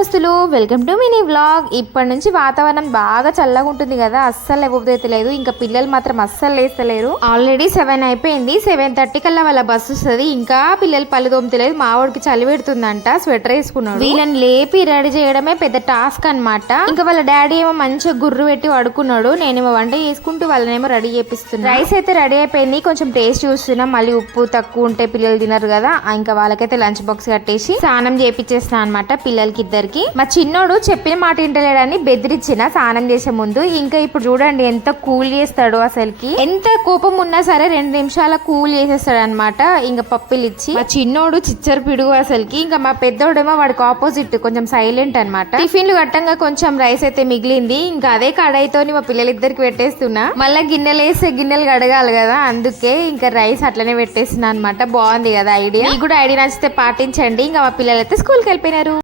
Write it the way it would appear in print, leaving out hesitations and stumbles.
దోస్తులు, welcome to mini vlog. ఇప్పటి నుంచి వాతావరణం బాగా చల్లగా ఉంటుంది కదా, అస్సలు ఇవ్వలేదు. ఇంకా పిల్లలు మాత్రం అస్సలు లేస్తలేరు. ఆల్రెడీ 7 అయిపోయింది. 7:30 కల్లా వాళ్ళ బస్సు వస్తుంది. ఇంకా పిల్లలు పళ్ళు తోముతలేదు. మా వాడికి చలి పెడుతుందంట, స్వెటర్ వేసుకున్నాడు. వీళ్ళని లేపి రెడీ చేయడమే పెద్ద టాస్క్ అన్నమాట. ఇంకా వాళ్ళ డాడీ ఏమో మంచిగా గుర్రు పెట్టి పడుకున్నాడు. నేనేమో వంట చేసుకుంటూ వాళ్ళనేమో రెడీ చేపిస్తున్నా. రైస్ అయితే రెడీ అయిపోయింది. కొంచెం టేస్ట్ చూస్తున్నాం. మళ్ళీ ఉప్పు తక్కువ ఉంటే పిల్లలు తినరు కదా, ఇంకా వాళ్ళకైతే లంచ్ బాక్స్ కట్టేసి స్నానం చేపించేస్తున్నా అనమాట పిల్లలకి ఇద్దరికి. మా చిన్నోడు చెప్పిన మాట వింటలేడని బెదిరించిన స్నానం చేసే ముందు. ఇంకా ఇప్పుడు చూడండి ఎంత కూల్ చేస్తాడు. అసలుకి ఎంత కోపం ఉన్నా సరే 2 నిమిషాల కూల్ చేసేస్తాడు అనమాట. ఇంకా పప్పులు ఇచ్చి మా చిన్నోడు చిచ్చరు పిడుగు అసలుకి. ఇంకా మా పెద్దోడేమో వాడికి ఆపోజిట్, కొంచెం సైలెంట్ అనమాట. టిఫిన్లు గట్టంగా కొంచెం రైస్ అయితే మిగిలింది. ఇంకా అదే కడాయితో మా పిల్లలిద్దరికి పెట్టేస్తున్నా. మళ్ళీ గిన్నెలు వేస్తే గిన్నెలు కడగాలి కదా, అందుకే ఇంకా రైస్ అట్లనే పెట్టేస్తున్నా అనమాట. బాగుంది కదా ఐడియా. మీకు కూడా ఐడియా నచ్చితే పాటించండి. ఇంకా మా పిల్లలు అయితే స్కూల్కి వెళ్ళిపోయినారు.